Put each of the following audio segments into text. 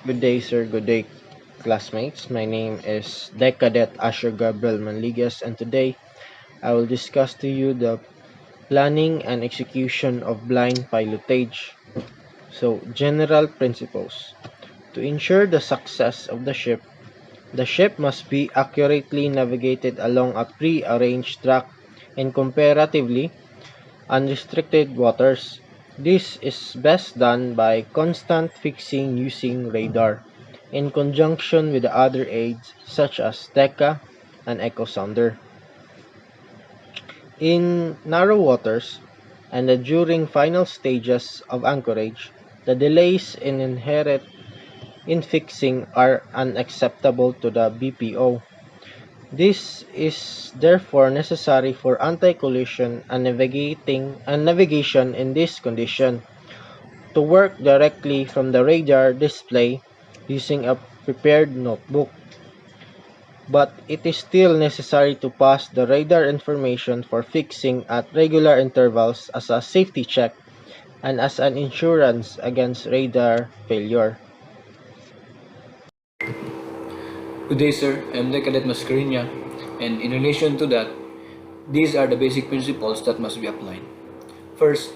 Good day, sir. Good day, classmates. My name is Deck Cadet Asher Gabriel Manligas, and today I will discuss to you the planning and execution of blind pilotage. So, general principles. To ensure the success of the ship must be accurately navigated along a pre-arranged track in comparatively unrestricted waters. This is best done by constant fixing using radar, in conjunction with the other aids such as DECA and echo sounder. In narrow waters and during final stages of anchorage, the delays inherent in fixing are unacceptable to the BPO. This is therefore necessary for anti-collision and navigation in this condition. To work directly from the radar display using a prepared notebook, but it is still necessary to pass the radar information for fixing at regular intervals as a safety check and as an insurance against radar failure. Good day, sir. I'm the Cadet Mascarina, and in relation to that, these are the basic principles that must be applied. First,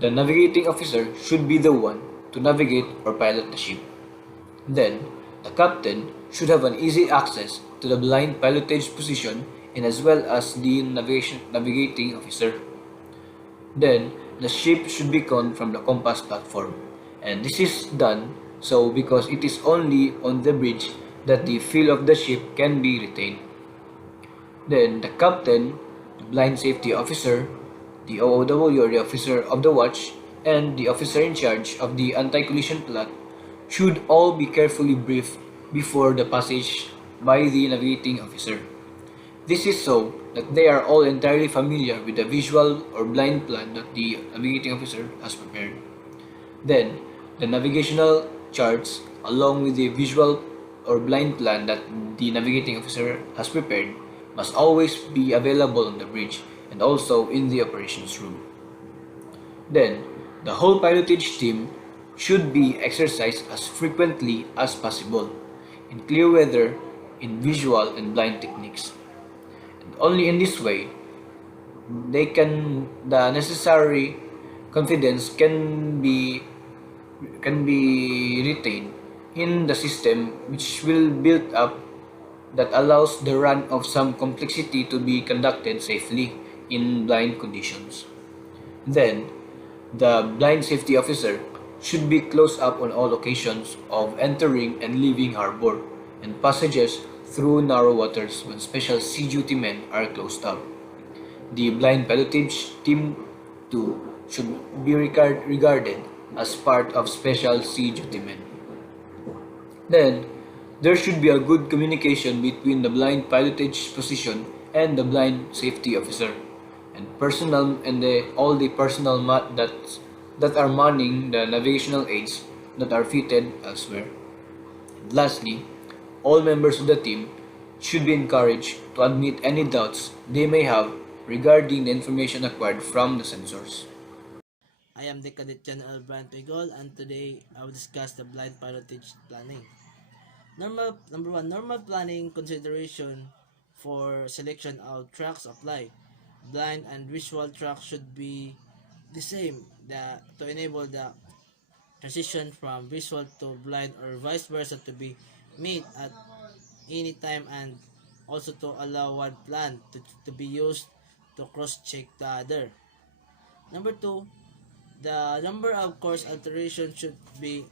the navigating officer should be the one to navigate or pilot the ship. Then, the captain should have an easy access to the blind pilotage position and as well as the navigating officer. Then, the ship should beacon from the compass platform. And this is done so because it is only on the bridge that the feel of the ship can be retained. Then, the captain, the blind safety officer, the OOW or the officer of the watch, and the officer in charge of the anti-collision plot should all be carefully briefed before the passage by the navigating officer. This is so that they are all entirely familiar with the visual or blind plan that the navigating officer has prepared. Then, the navigational charts along with the visual or blind plan that the navigating officer has prepared must always be available on the bridge and also in the operations room. Then, the whole pilotage team should be exercised as frequently as possible in clear weather, in visual and blind techniques. And only in this way the necessary confidence can be retained in the system which will build up that allows the run of some complexity to be conducted safely in blind conditions. Then, the blind safety officer should be close up on all occasions of entering and leaving harbor and passages through narrow waters when special sea duty men are closed up. The blind pilotage team too should be regarded as part of special sea duty men. Then, there should be a good communication between the blind pilotage position and the blind safety officer, and all the personnel that are manning the navigational aids that are fitted elsewhere. And lastly, all members of the team should be encouraged to admit any doubts they may have regarding the information acquired from the sensors. I am the Cadet General Brian Pegol, and today I will discuss the blind pilotage planning. Number one, normal planning consideration for selection of tracks apply. Blind and visual tracks should be the same to enable the transition from visual to blind or vice versa to be made at any time, and also to allow one plan to be used to cross-check the other. Number two, the number of course alterations should be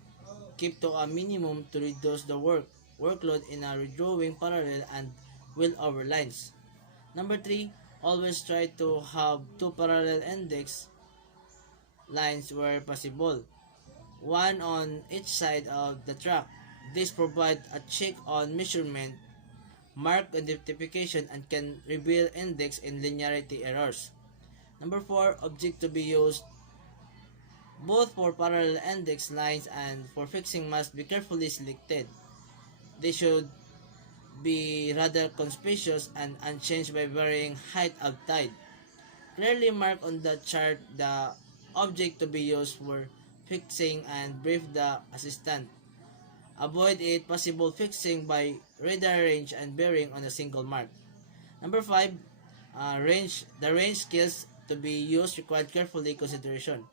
kept to a minimum to reduce the workload in a redrawing parallel and will over lines. Number 3, always try to have two parallel index lines where possible, one on each side of the track. This provides a check on measurement, mark identification, and can reveal index and linearity errors. Number 4, object to be used both for parallel index lines and for fixing must be carefully selected. They should be rather conspicuous and unchanged by varying height of tide. Clearly mark on the chart the object to be used for fixing and brief the assistant. avoid it possible fixing by radar range and bearing on a single mark. Number 5, the range skills to be used required carefully consideration.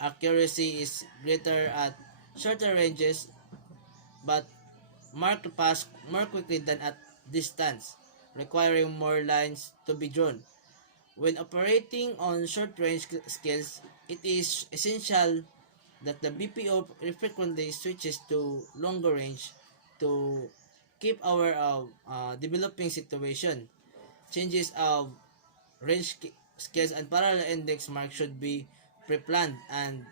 Accuracy is greater at shorter ranges, but mark to pass more quickly than at distance, requiring more lines to be drawn. When operating on short-range skills, it is essential that the BPO frequently switches to longer range to keep our developing situation. Changes of range skills and parallel index mark should be pre-planned and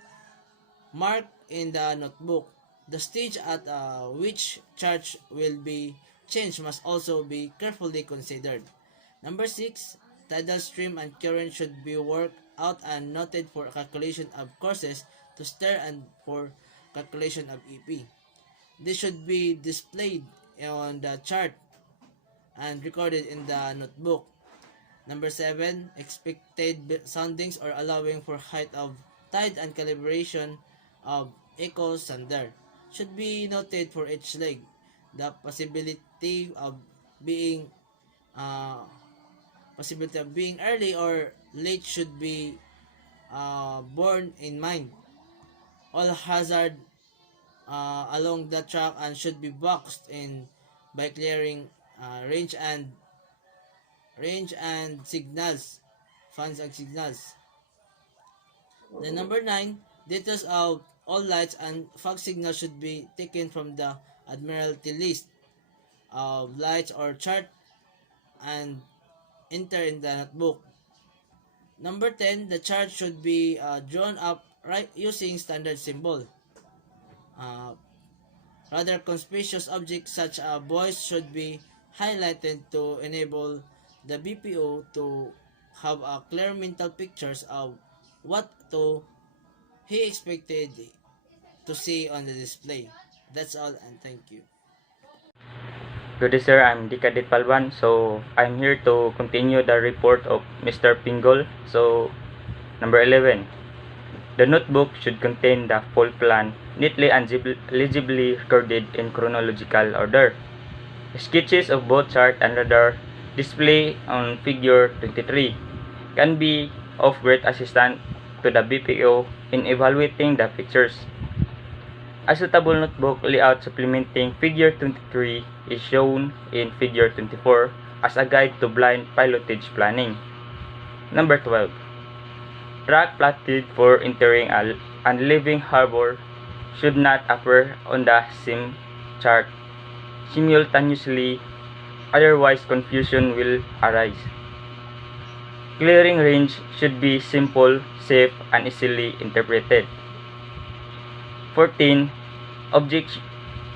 marked in the notebook. The stage at which charge will be changed must also be carefully considered. Number 6, tidal stream and current should be worked out and noted for calculation of courses to steer and for calculation of EP. This should be displayed on the chart and recorded in the notebook. Number 7, expected soundings or allowing for height of tide and calibration of echo sander should be noted for each leg. The being uh, possibility of being early or late should be borne in mind. All hazard along the track and should be boxed in by clearing range and signals, fans and signals. The number 9, details of all lights and fog signals should be taken from the Admiralty list of lights or chart and enter in the notebook. Number 10, the chart should be drawn up right using standard symbol. Uh, Rather conspicuous objects such as buoys should be highlighted to enable the BPO to have a clear mental pictures of what to he expected to see on the display. That's all and thank you. Good day, sir. I'm Dikadit Palwan. So, I'm here to continue the report of Mr. Pingol. So, number 11. The notebook should contain the full plan, neatly and legibly recorded in chronological order. Sketches of both chart and radar display on figure 23 can be of great assistance to the BPO in evaluating the pictures. A suitable notebook layout supplementing figure 23 is shown in figure 24 as a guide to blind pilotage planning. Number 12. Track plotted for entering and leaving harbor should not appear on the same chart simultaneously, otherwise confusion will arise. Clearing range should be simple, safe, and easily interpreted. 14. Objects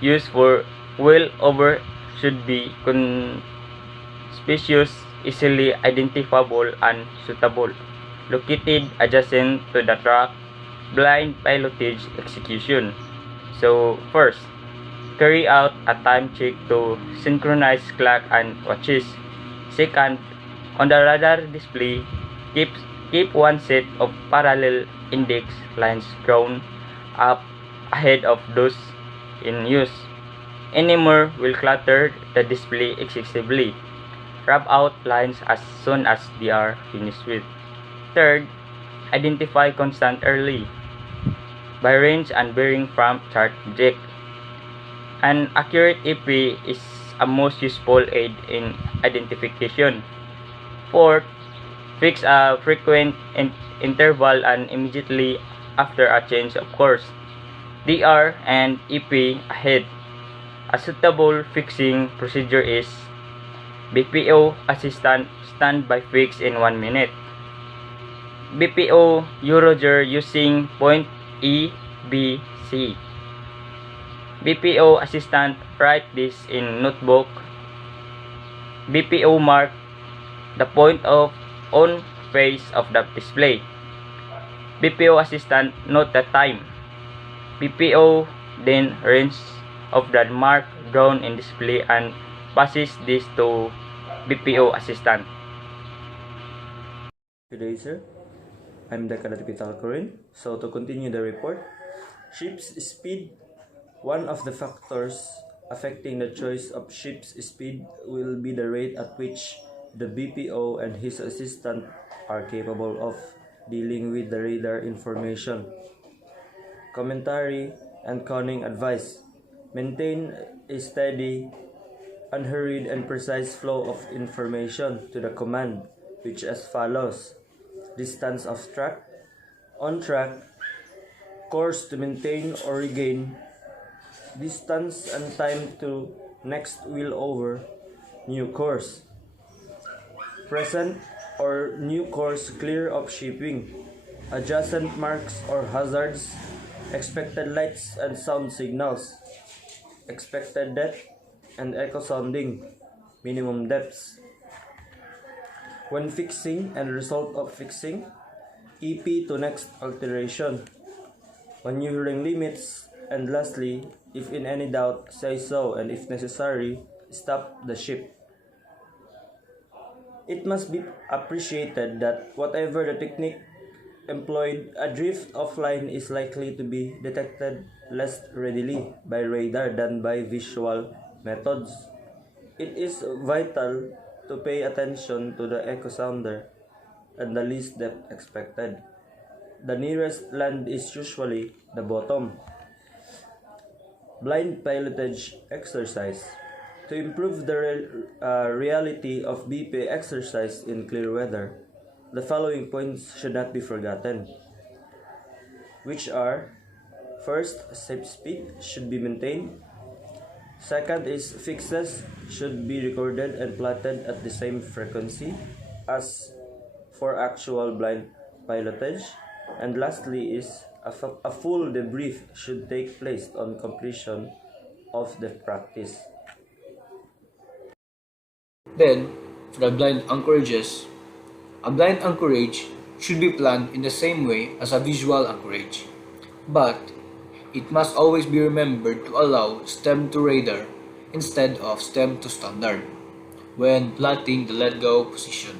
used for well over should be conspicuous, easily identifiable, and suitable. Located adjacent to the track, blind pilotage execution. So, first, carry out a time check to synchronize clock and watches. Second, on the radar display, keep one set of parallel index lines drawn up ahead of those in use. Any more will clutter the display excessively. Rub out lines as soon as they are finished with. Third, identify constant early by range and bearing from chart object. An accurate EP is a most useful aid in identification. Fourth, fix a frequent interval and immediately after a change of course. DR and EP ahead. A suitable fixing procedure is BPO assistant standby fix in 1 minute. BPO Euroger using point E, B, C. BPO assistant write this in notebook. BPO mark the point of on face of the display. BPO assistant note the time. BPO then range of the mark drawn in display and passes this to BPO assistant. Good day, sir. I'm the Cadet Corin. So to continue the report, ship's speed One of the factors affecting the choice of ship's speed will be the rate at which the BPO and his assistant are capable of dealing with the radar information. Commentary and conning advice. Maintain a steady, unhurried and precise flow of information to the command, which as follows: distance of track, on track, course to maintain or regain, distance and time to next wheel over, new course, present or new course clear of shipping, adjacent marks or hazards, expected lights and sound signals, expected depth and echo sounding, minimum depths. When fixing and result of fixing, EP to next alteration, maneuvering limits, and lastly, if in any doubt, say so, and if necessary, stop the ship. It must be appreciated that whatever the technique employed, a drift offline is likely to be detected less readily by radar than by visual methods. It is vital to pay attention to the echo sounder and the least depth expected. The nearest land is usually the bottom. Blind pilotage exercise. To improve the reality of BP exercise in clear weather, the following points should not be forgotten, which are: first, safe speed should be maintained. Second is fixes should be recorded and plotted at the same frequency as for actual blind pilotage. And lastly is a full debrief should take place on completion of the practice. Then, for the blind anchorages, a blind anchorage should be planned in the same way as a visual anchorage, but it must always be remembered to allow stem to radar instead of stem to standard when plotting the let go position.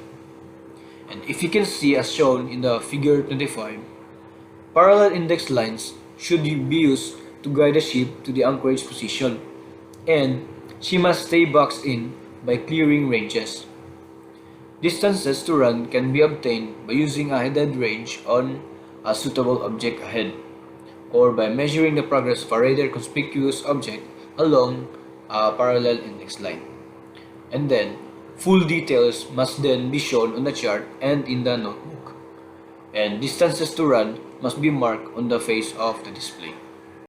And if you can see as shown in the figure 25, parallel index lines should be used to guide the ship to the anchorage position, and she must stay boxed in by clearing ranges. Distances to run can be obtained by using a headed range on a suitable object ahead, or by measuring the progress of a radar conspicuous object along a parallel index line. And then, full details must then be shown on the chart and in the notebook, and distances to run must be marked on the face of the display.